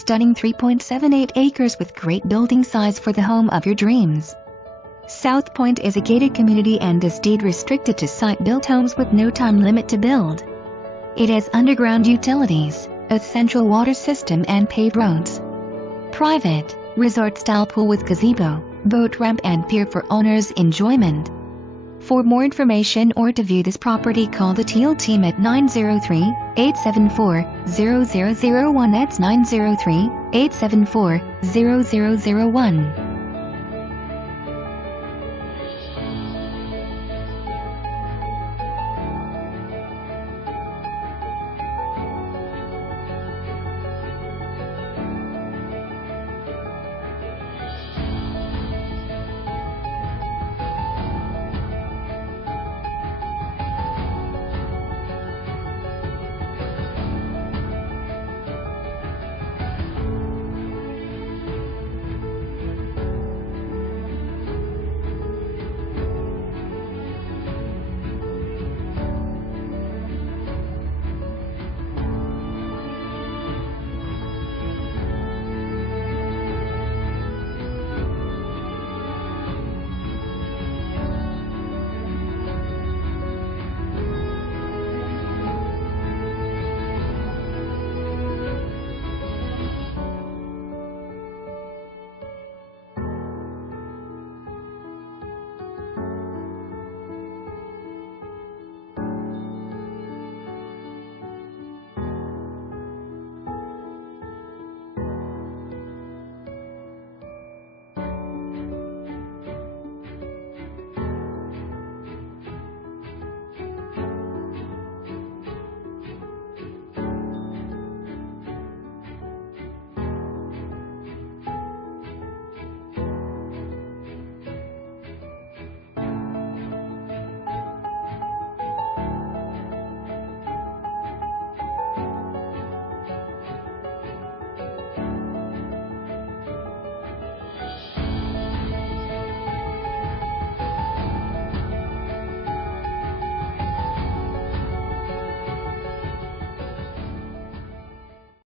stunning 3.78 acres with great building size for the home of your dreams. South Point is a gated community and is deed restricted to site-built homes with no time limit to build. It has underground utilities, a central water system and paved roads. Private, resort-style pool with gazebo, boat ramp and pier for owners' enjoyment. For more information or to view this property, call the Teel team at 903-874-0001. That's 903-874-0001.